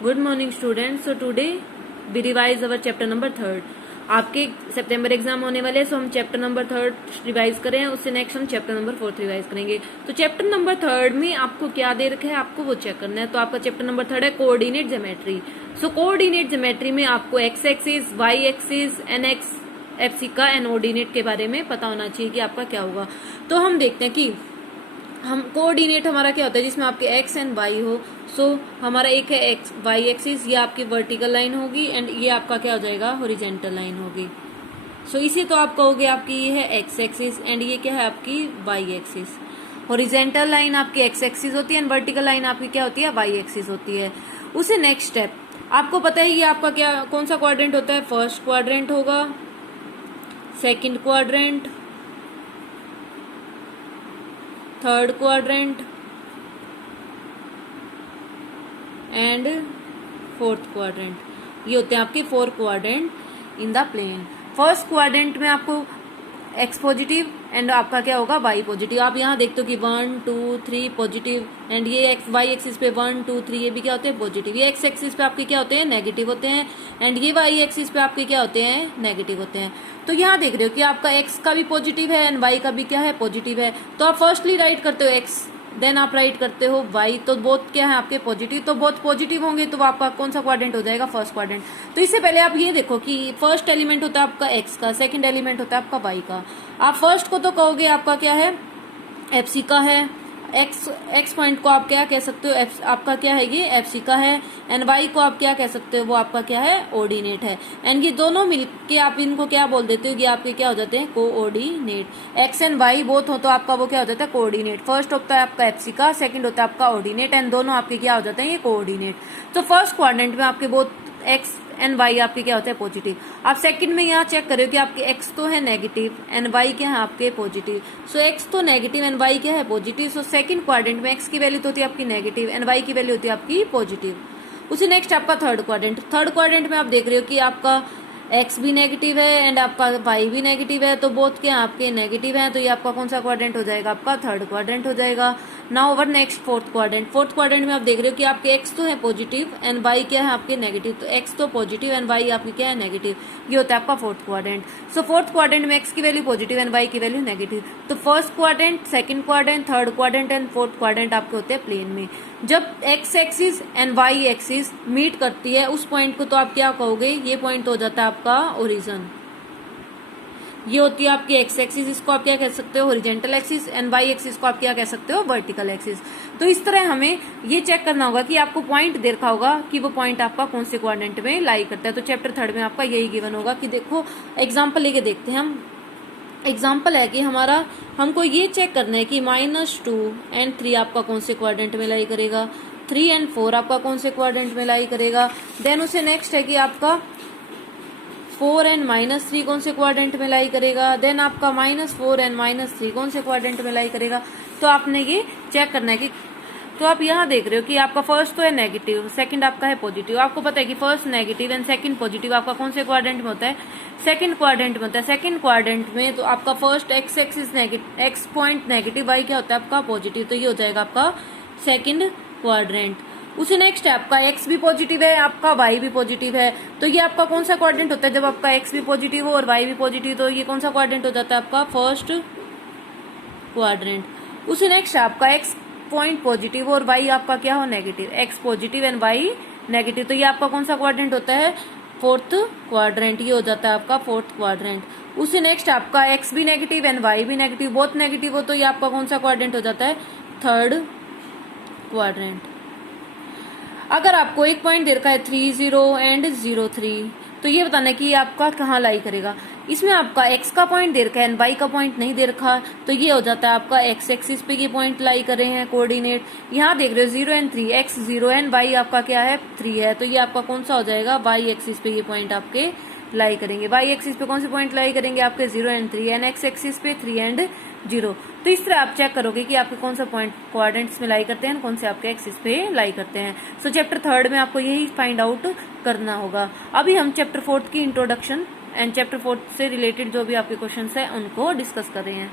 Good morning students. So today we revise our chapter number 3rd. आपके सितंबर exam होने वाले हैं, सो हम चैप्टर नंबर 3rd रिवाइज करें, उससे नेक्स्ट हम चैप्टर नंबर 4th रिवाइज करेंगे। तो चैप्टर नंबर 3rd में आपको क्या दे रखा है, आपको वो चेक करना है। तो आपका चैप्टर नंबर 3rd है coordinate geometry. So coordinate geometry में आपको एक्स एक्सिस, वाई एक्सिस, एन एक्स एफ सी का एन ऑर्डिनेट के बारे में पता होना चाहिए कि आपका क्या होगा। तो हम देखते हैं कि हम कोऑर्डिनेट हमारा क्या होता है, जिसमें आपके एक्स एंड वाई हो। सो हमारा एक है एक्स वाई एक्सिस, ये आपकी वर्टिकल लाइन होगी एंड ये आपका क्या हो जाएगा, हॉरिजॉन्टल लाइन होगी। सो इसे तो आप कहोगे आपकी ये है एक्स एक्सिस एंड ये क्या है आपकी वाई एक्सिस। हॉरिजॉन्टल लाइन आपकी एक्स एक्सिस होती है एंड वर्टिकल लाइन आपकी क्या होती है, वाई एक्सिस होती है। उसे नेक्स्ट स्टेप आपको पता है ये आपका क्या कौन सा क्वाड्रेंट होता है, फर्स्ट क्वाड्रेंट होगा, second quadrant, third quadrant and fourth quadrant. ये होते हैं आपके 4 quadrant in the plane. First quadrant में आपको एक्स पॉजिटिव एंड आपका क्या होगा, वाई पॉजिटिव। आप यहाँ देखते हो कि 1 2 3 पॉजिटिव एंड ये एक्स वाई एक्सिस पे 1 2 3 ये भी क्या होते हैं, पॉजिटिव। ये एक्स एक्सिस पे आपके क्या होते हैं, नेगेटिव होते हैं एंड ये वाई एक्सिस पे आपके क्या होते हैं, नेगेटिव होते हैं। तो यहाँ देख रहे हो कि आपका एक्स का भी पॉजिटिव है एंड वाई का भी क्या है, पॉजिटिव है। तो आप फर्स्टली राइट करते हो एक्स, देन आप राइट करते हो वाई, तो बोथ क्या है आपके पॉजिटिव। तो बोथ पॉजिटिव होंगे तो आपका कौन सा क्वाड्रेंट हो जाएगा, फर्स्ट क्वाड्रेंट। तो इससे पहले आप ये देखो कि फर्स्ट एलिमेंट होता है आपका एक्स का, सेकंड एलिमेंट होता है आपका वाई का। आप फर्स्ट को तो कहोगे आपका क्या है, एफ सी का है। एक्स पॉइंट को आप क्या कह सकते हो, आपका क्या है, ये एफ सी का है एंड वाई को आप क्या कह सकते हो, वो आपका क्या है, ऑर्डिनेट है। एंड ये दोनों मिलके आप इनको क्या बोल देते हो, ये आपके क्या हो जाते हैं, coordinate. X and y both हो तो आपका वो क्या हो जाता है, कोऑर्डिनेट। फर्स्ट होता है आपका एफ सी का, सेकंड होता है आपका ऑर्डिनेट एंड दोनों आपके क्या हो जाते हैं, ये कोऑर्डिनेट। तो फर्स्ट क्वाड्रेंट में आपके बोथ एक्स एंड वाई आपके क्या होते हैं, पॉजिटिव। आप सेकंड में यहाँ चेक करो कि आपके एक्स तो है नेगेटिव एंड वाई क्या है आपके पॉजिटिव। सो एक्स तो नेगेटिव एंड वाई क्या है, पॉजिटिव। सो सेकंड क्वाड्रेंट में एक्स की वैल्यू तो होती है आपकी नेगेटिव एंड वाई की वैल्यू होती है आपकी पॉजिटिव। उसी नेक्स्ट आपका थर्ड क्वाड्रेंट। थर्ड क्वाड्रेंट में आप देख रहे हो कि आपका एक्स भी नेगेटिव है एंड आपका वाई भी नेगेटिव है, तो बोथ क्या आपके नेगेटिव हैं। तो ये आपका कौन सा क्वाड्रेंट हो जाएगा, आपका थर्ड क्वाड्रेंट हो जाएगा। Now over next fourth quadrant. Fourth quadrant में आप देख रहे हो कि आपके एक्स तो है पॉजिटिव एंड वाई क्या है आपके नेगेटिव। तो एक्स तो पॉजिटिव एंड वाई आपकी क्या है, नेगेटिव। ये होता है आपका fourth quadrant. So fourth quadrant में एक्स की वैल्यू पॉजिटिव एंड वाई की वैल्यू नेगेटिव। तो first quadrant, second quadrant, third quadrant and fourth quadrant आपके होते हैं प्लेन में। जब x axis and y axis meet करती है उस पॉइंट को तो आप क्या कहोगे, ये पॉइंट हो जाता है आपका ओरिजिन। ये होती है आपकी एक्स एक्सिस, इसको आप क्या कह सकते हो, horizontal axis and y axis को आप क्या कह सकते हो, वर्टिकल एक्सिस। तो इस तरह हमें ये चेक करना होगा कि आपको पॉइंट दे रखा होगा कि वो पॉइंट आपका कौन से क्वाड्रेंट में लाई करता है। तो चैप्टर 3rd में आपका यही गिवन होगा कि देखो एग्जाम्पल लेके देखते हैं हम। एग्जाम्पल है कि हमारा हमको ये चेक करना है कि -2 एंड 3 आपका कौन से क्वाड्रेंट में लाई करेगा, 3 एंड 4 आपका कौन से क्वाड्रेंट में लाई करेगा। देन उसे नेक्स्ट है कि आपका 4 एंड -3 कौन से क्वाड्रेंट में लाई करेगा। देन आपका -4 एंड -3 कौन से क्वाड्रेंट में लाई करेगा। तो आपने ये चेक करना है कि तो आप यहाँ देख रहे हो कि आपका फर्स्ट तो है नेगेटिव, सेकंड आपका है पॉजिटिव। आपको पता है कि first negative and second positive आपका कौन से क्वाड्रेंट में होता है, सेकंड क्वाड्रेंट में होता है। सेकंड क्वाड्रेंट में तो आपका first x axis negative, x point negative, y क्या होता है आपका पॉजिटिव। तो ये हो जाएगा आपका सेकंड क्वाड्रेंट। उसी नेक्स्ट है आपका एक्स भी पॉजिटिव है, आपका वाई भी पॉजिटिव है। तो ये आपका कौन सा क्वाड्रेंट होता है, जब आपका एक्स भी पॉजिटिव हो और वाई भी पॉजिटिव, तो ये कौन सा क्वाड्रेंट हो जाता है आपका फर्स्ट क्वाड्रेंट। उसी नेक्स्ट है आपका एक्स पॉइंट पॉजिटिव और वाई आपका क्या हो, negative. X positive and y negative, तो ये आपका कौन सा क्वाड्रेंट होता है, फोर्थ क्वाड्रेंट। ये हो जाता है आपका फोर्थ क्वाड्रेंट। उसी नेक्स्ट आपका एक्स भी नेगेटिव एंड वाई भी नेगेटिव, बोथ नेगेटिव हो, तो ये आपका कौन सा क्वाड्रेंट हो जाता है, थर्ड क्वाड्रेंट। अगर आपको एक पॉइंट दे रखा है 3 0 एंड 0 3, तो ये बताना है कि ये आपका कहाँ लाई करेगा। इसमें आपका एक्स का पॉइंट दे रखा है एंड वाई का पॉइंट नहीं दे रखा, तो ये हो जाता है आपका एक्स एक्सिस पे ये पॉइंट लाई कर रहे हैं कोऑर्डिनेट। यहाँ देख रहे हो 0 एंड 3, एक्स 0 एंड वाई आपका क्या है 3 है, तो ये आपका कौन सा हो जाएगा, वाई एक्सिस पे ये पॉइंट आपके लाई करेंगे। वाई एक्सिस पे कौन से पॉइंट लाई करेंगे, आपके 0 एंड 3 एंड एक्स एक्सिस पे 3 एंड 0। तो इस तरह आप चेक करोगे कि आपके कौन सा पॉइंट क्वाड्रेंट्स में लाई करते हैं, कौन से आपके एक्सिस पे लाई करते हैं। सो चैप्टर 3rd में आपको यही फाइंड आउट करना होगा। अभी हम चैप्टर 4th की इंट्रोडक्शन एंड चैप्टर 4th से रिलेटेड जो भी आपके क्वेश्चंस है उनको डिस्कस कर रहे हैं।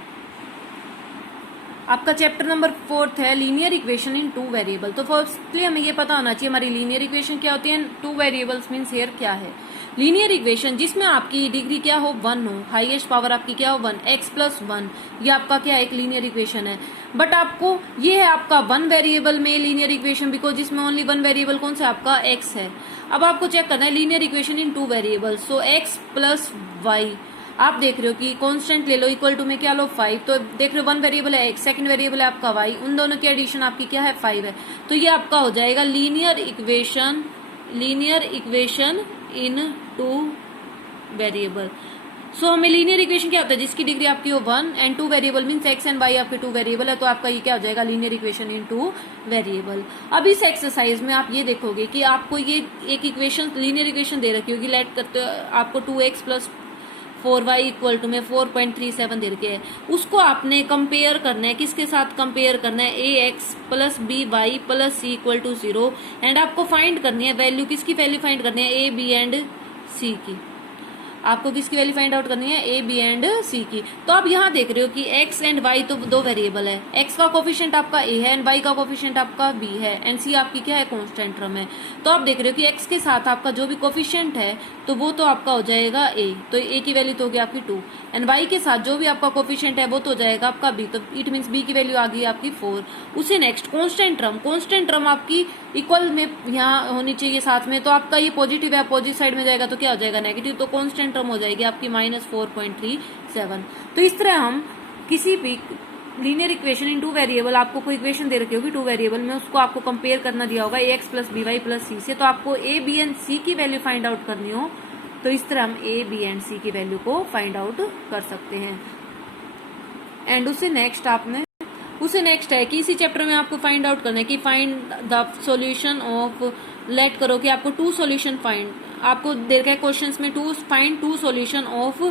आपका चैप्टर नंबर 4 है लीनियर इक्वेशन इन 2 वेरिएबल। तो फर्स्टली हमें ये पता होना चाहिए हमारी लीनियर इक्वेशन क्या होती है, 2 वेरिएबल्स मीन्स हियर क्या है लीनियर इक्वेशन, जिसमें आपकी डिग्री क्या हो 1 हो, हाईएस्ट पावर आपकी क्या हो 1, x प्लस 1, ये आपका क्या एक लीनियर इक्वेशन है। बट आपको ये है आपका 1 वेरिएबल में लीनियर इक्वेशन, बिकॉज जिसमें ओनली 1 वेरिएबल कौन सा आपका x है। अब आपको चेक करना है linear equation in 2 variable, so x plus y, आप देख रहे हो कि कांस्टेंट ले लो, इक्वल टू में क्या लो 5, तो देख रहे हो 1 वेरिएबल है x, सेकंड वेरिएबल है आपका y, उन दोनों की एडिशन आपकी क्या है 5 है। तो ये आपका हो जाएगा लीनियर इक्वेशन इन 2 वेरिएबल। सो हमें लीनियर इक्वेशन क्या होता है, जिसकी डिग्री आपकी हो 1 and 2 variable means x and y आपके 2 वेरिएबल है, तो आपका ये क्या हो जाएगा लीनियर इक्वेशन इन 2 वेरिएबल। अब इस एक्सरसाइज में आप ये देखोगे कि आपको ये एक इक्वेशन लीनियर इक्वेशन दे रखी होगी, लेट करते आपको 2x plus 4y equal to में 4.37 दे रखे है, उसको आपने कंपेयर करना है, किसके साथ कंपेयर करना है, ax plus b y plus c equal to 0, and आपको फाइंड करनी है वैल्यू, किसकी वैल्यू फाइंड करनी है a b एंड c की, आपको किसकी वैल्यू फाइंड आउट करनी है a b एंड c की। तो आप यहाँ देख रहे हो कि x एंड y तो 2 वेरिएबल है, x का कोफिशिएंट आपका a है एंड y का कोफिशिएंट आपका b है एंड c आपकी क्या है कांस्टेंट टर्म है। तो आप देख रहे हो कि x के साथ आपका जो भी कोफिशिएंट है तो वो तो आपका हो जाएगा a, तो a की वैल्यू तो होगी आपकी 2, एंड y के साथ जो भी आपका कोफिशिएंट है वो तो हो जाएगा आपका b, तो इट मीन्स b की वैल्यू आ गई आपकी 4। उसे नेक्स्ट कांस्टेंट टर्म आपकी इक्वल में यहाँ होनी चाहिए साथ में, तो आपका ये पॉजिटिव है, अपोजिट साइड में जाएगा तो क्या हो जाएगा नेगेटिव, तो कांस्टेंट टर्म हो जाएगी आपकी -4.37। तो इस तरह हम किसी भी लीनियर इक्वेशन इन 2 वेरिएबल, आपको कोई इक्वेशन दे रखी होगी 2 वेरिएबल में, उसको आपको कंपेयर करना दिया होगा ax plus b y plus c से, तो आपको a b एंड c की वैल्यू फाइंड आउट करनी हो तो इस तरह हम a b एंड c की वैल्यू को फाइंड आउट कर सकते हैं। एंड उससे नेक्स्ट है कि इसी चैप्टर में आपको फाइंड आउट करना है कि find the solution of, let करो कि आपको 2 सॉल्यूशन फाइंड, आपको दे रखा है क्वेश्चंस में फाइंड 2 सॉल्यूशन ऑफ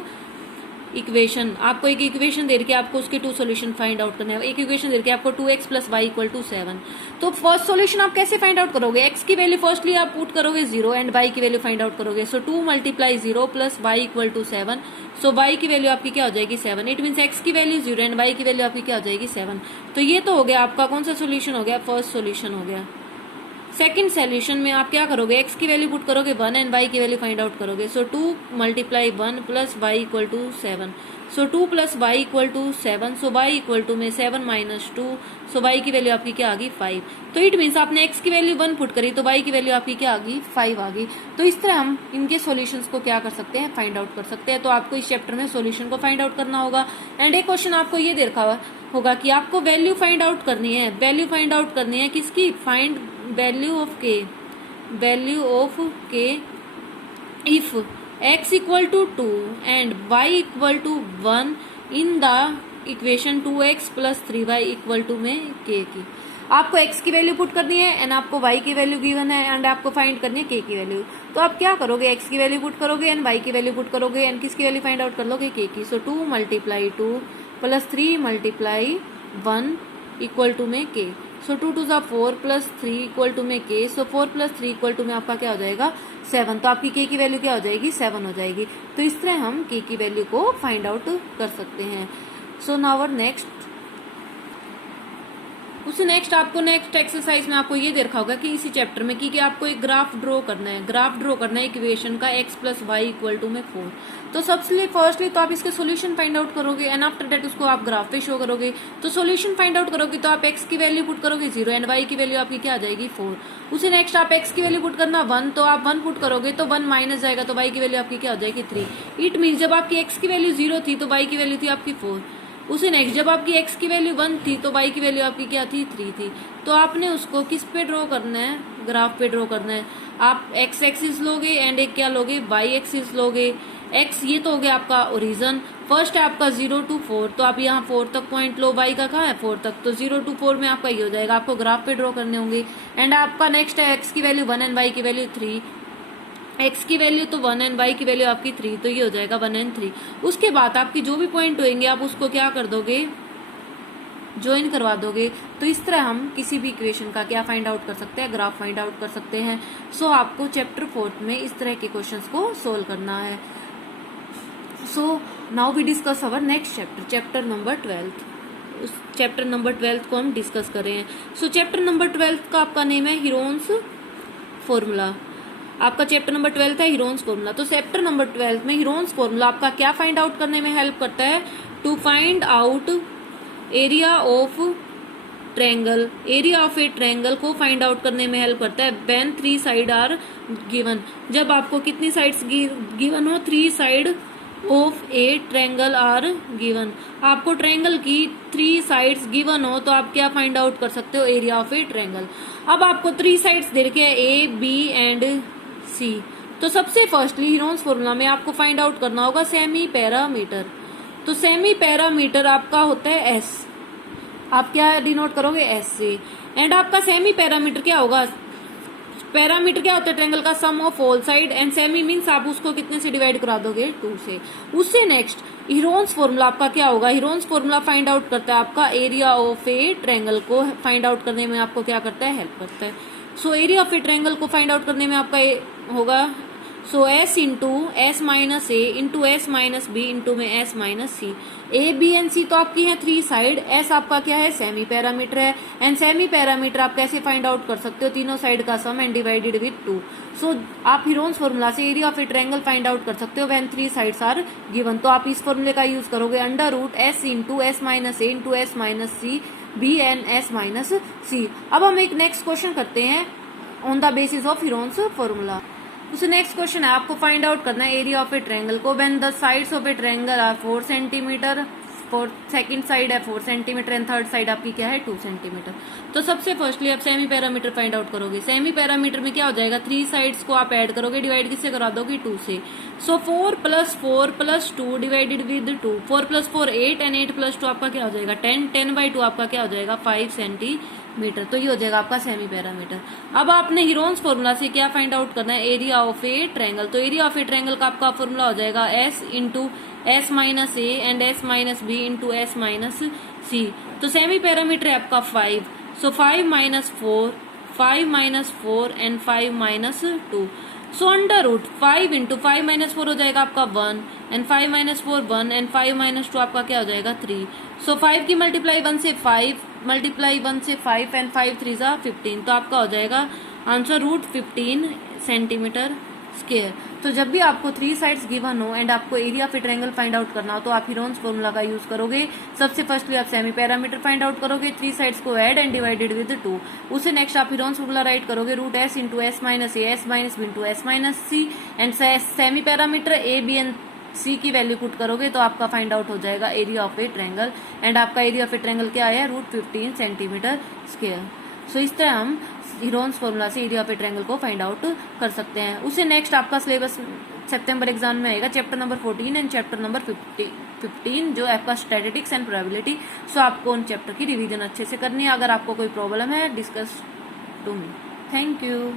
इक्वेशन, आपको एक इक्वेशन दे रखी है, आपको उसके 2 सॉल्यूशन फाइंड आउट करने हैं। एक इक्वेशन दे रखी है आपको 2x plus y equal to 7, तो फर्स्ट सॉल्यूशन आप कैसे फाइंड आउट करोगे, x की वैल्यू फर्स्टली आप पुट करोगे 0 एंड y की वैल्यू फाइंड आउट करोगे, so 2 multiply 0 plus y equal to 7, so y की वैल्यू आपकी क्या हो जाएगी 7, इट मीन्स x की वैल्यू 0 एंड y की वैल्यू आपकी क्या हो जाएगी 7। तो ये तो हो गया आपका कौन सा सोल्यूशन हो गया, फर्स्ट सोल्यूशन हो गया। सेकंड सोल्यूशन में आप क्या करोगे, x की वैल्यू पुट करोगे 1 एंड y की वैल्यू फाइंड आउट करोगे, so 2 multiply 1 plus y equal to 7, so 2 plus y equal to 7, so y equal to में 7 माइनस 2, सो y की वैल्यू आपकी क्या आ गई 5। तो इट मीन्स आपने x की वैल्यू 1 पुट करी तो y की वैल्यू आपकी क्या आ गई 5 आ गई। तो इस तरह हम इनके सॉल्यूशंस को क्या कर सकते हैं, फाइंड आउट कर सकते हैं। तो आपको इस चैप्टर में सॉल्यूशन को फाइंड आउट करना होगा एंड एक क्वेश्चन आपको ये दे रखा होगा कि आपको वैल्यू फाइंड आउट करनी है, किसकी, find value of k if x equal to 2 and y equal to 1 in the equation 2x plus 3y equal to में k की। आपको x की वैल्यू पुट करनी है एंड आपको y की वैल्यू गिवन है एंड आपको फाइंड करनी है k की वैल्यू। तो आप क्या करोगे, x की वैल्यू पुट करोगे एंड y की वैल्यू पुट करोगे एंड किसकी वैल्यू फाइंड आउट कर लोगे, k की। So 2 multiply 2 plus 3 multiply 1 equal to में k, सो 2 टू ज़ा 4 प्लस 3 इक्वल टू में k, so 4 plus 3 equal to में आपका क्या हो जाएगा 7, तो आपकी k की वैल्यू क्या हो जाएगी 7 हो जाएगी। तो इस तरह हम k की वैल्यू को फाइंड आउट कर सकते हैं। सो नाउ नेक्स्ट आपको नेक्स्ट एक्सरसाइज में आपको ये देखा होगा कि इसी चैप्टर में कि आपको एक ग्राफ ड्रॉ करना है इक्वेशन का x plus y equal to में 4। तो सबसे फर्स्टली तो आप इसके सॉल्यूशन फाइंड आउट करोगे एंड आफ्टर दैट उसको आप ग्राफ पे शो करोगे। तो सॉल्यूशन फाइंड आउट करोगे तो आप x की वैल्यू पुट करोगे 0 एंड y की वैल्यू आपकी क्या आ जाएगी 4। उसे नेक्स्ट आप x की वैल्यू पुट करना 1, तो आप 1 पुट करोगे तो 1 माइनस जाएगा तो y की वैल्यू आपकी क्या हो जाएगी 3। इट मीन्स जब आपकी x की वैल्यू 0 थी तो y की वैल्यू थी आपकी 4। उसे नेक्स्ट जब आपकी x की वैल्यू 1 थी तो y की वैल्यू आपकी क्या थी 3 थी। तो आपने उसको किस पे ड्रॉ करना है, ग्राफ पे ड्रॉ करना है। आप x एक्सिस लोगे एंड एक क्या लोगे y एक्सिस लोगे। x ये तो हो गया आपका ओरिजन, फर्स्ट है आपका 0 to 4, तो आप यहाँ 4 तक पॉइंट लो, y का कहाँ है 4 तक, तो 0 to 4 में आपका ये हो जाएगा। आपको ग्राफ पे ड्रॉ करने होंगे एंड आपका नेक्स्ट है x की वैल्यू 1 एंड y की वैल्यू 3, x की वैल्यू तो 1 एंड y की वैल्यू आपकी 3, तो ये हो जाएगा 1 एंड 3। उसके बाद आपकी जो भी पॉइंट होंगे आप उसको क्या कर दोगे, ज्वाइन करवा दोगे। तो इस तरह हम किसी भी इक्वेशन का क्या फाइंड आउट कर सकते हैं, ग्राफ फाइंड आउट कर सकते हैं। सो आपको चैप्टर 4 में इस तरह के क्वेश्चंस को सोल्व करना है। So now we discuss our next chapter number 12। उस चैप्टर नंबर 12 को हम डिस्कस कर रहे हैं। सो चैप्टर नंबर 12 का आपका नेम है हीरोन्स फॉर्मूला। आपका चैप्टर नंबर 12 है हीरोन्स फॉर्मूला। तो चैप्टर नंबर 12 में हीरोन्स फॉर्मूला आपका क्या फाइंड आउट करने में हेल्प करता है? To find out area of triangle. Area of a triangle को फाइंड आउट करने में हेल्प करता है व्हेन 3 साइड आर गिवन। जब आपको कितनी साइड्स गिवन हो? 3 side of a triangle are given. आपको ट्रायंगल की 3 साइड्स गिवन हो तो आप क्या फाइंड आउट कर सकते हो? Area of a triangle. अब आपको 3 साइड्स दे रखे हैं ए, बी एंड सी। तो सबसे फर्स्टली हीरोन्स फॉर्मूला में आपको फाइंड आउट करना होगा सेमी पैरामीटर। तो सेमी पैरामीटर आपका होता है एस। आप क्या डिनोट करोगे? एस से। एंड आपका सेमी पैरामीटर क्या होगा? पैरामीटर क्या होता है? ट्रायंगल का sum of all side. And semi means आप उसको कितने से डिवाइड करा दोगे? 2 से। उससे नेक्स्ट हीरोन्स फॉर्मूला आपका क्या होगा? हीरोन्स फॉर्मूला फाइंड आउट करता है आपका एरिया ऑफ ए ट्रायंगल को फाइंड आउट करने में आपको क्या करता है? हेल्प करता है। So area of a triangle को फाइंड आउट करने में आपका होगा so s into s minus a into s minus b into में s minus c. A b and c तो आपकी है 3 साइड। एस आपका क्या है? सेमी पैरामीटर है। एंड सेमी पैरामीटर आप कैसे फाइंड आउट कर सकते हो? तीनों साइड का सम एंड डिवाइडेड विद 2। सो आप हीरोन्स फॉर्मूला से area of a triangle find out कर सकते हो व्हेन 3 साइड्स आर गिवन। तो आप इस फॉर्मूले का यूज करोगे under root s into s minus a into s minus c b and s minus c. अब हम एक नेक्स्ट क्वेश्चन करते हैं on the basis of Heron's formula. उससे नेक्स्ट क्वेश्चन है आपको फाइंड आउट करना है एरिया ऑफ ए ट्रायंगल को when the sides of a triangle are 4 centimetre. Second side है 4 सेंटीमीटर एंड थर्ड साइड आपकी क्या है? 2 सेंटीमीटर। तो सबसे फर्स्टली आप सेमी पैरामीटर फाइंड आउट करोगे। सेमी पैरामीटर में क्या हो जाएगा? 3 साइड्स को आप ऐड करोगे, डिवाइड किससे करा दोगे? 2 से। सो 4 + 4 + 2 डिवाइडेड विद 2। 4 + 4 8 एंड 8 + 2 आपका क्या हो जाएगा? 10। 10/2 आपका क्या हो जाएगा? 5 सेंटीमीटर। तो ये हो जाएगा आपका सेमी पैरामीटर। अब आपने हीरोन्स फॉर्मूला से क्या फाइंड आउट करना है? Area of a triangle. तो एरिया ऑफ ए ट्रायंगल का आपका फॉर्मूला हो जाएगा s into s minus a and s minus b into s minus c. तो सेमी पैरामीटर है आपका 5। So 5 - 4 5 - 4 and 5 - 2। So under root 5 into 5 - 4 हो जाएगा आपका 1 एंड 5 - 4 1 एंड 5 - 2 आपका क्या हो जाएगा? 3। सो 5 की मल्टीप्लाई 1 से 5 मल्टीप्लाई 1 से 5 एंड 5 3 = 15। तो आपका हो जाएगा आंसर √15 सेंटीमीटर स्क्वायर। तो जब भी आपको 3 साइड्स गिवन हो एंड आपको area of a triangle find out करना हो तो आप हीरोन्स फॉर्मूला का यूज करोगे। सबसे फर्स्टली आप सेमी पैरामीटर फाइंड आउट करोगे, 3 साइड्स को ऐड एंड डिवाइडेड विद 2। उससे नेक्स्ट आप हीरोन्स फॉर्मूला राइट करोगे root s into s minus a s minus b into s minus c and semi parameter a b and c की value put करोगे तो आपका find out हो जाएगा area of a triangle. And आपका area of a triangle क्या है? √15 centimetre square. सो इस तरह हम हीरोन्स फॉर्मूला से एरिया ऑफ ए ट्रायंगल को फाइंड आउट कर सकते हैं। उससे नेक्स्ट आपका सिलेबस सितंबर एग्जाम में आएगा chapter number 14 and chapter number 15 जो आपका स्टैटिस्टिक्स एंड प्रोबेबिलिटी। सो आपको उन चैप्टर की रिवीजन अच्छे से करनी है। अगर आपको कोई प्रॉब्लम है discuss to me. Thank you.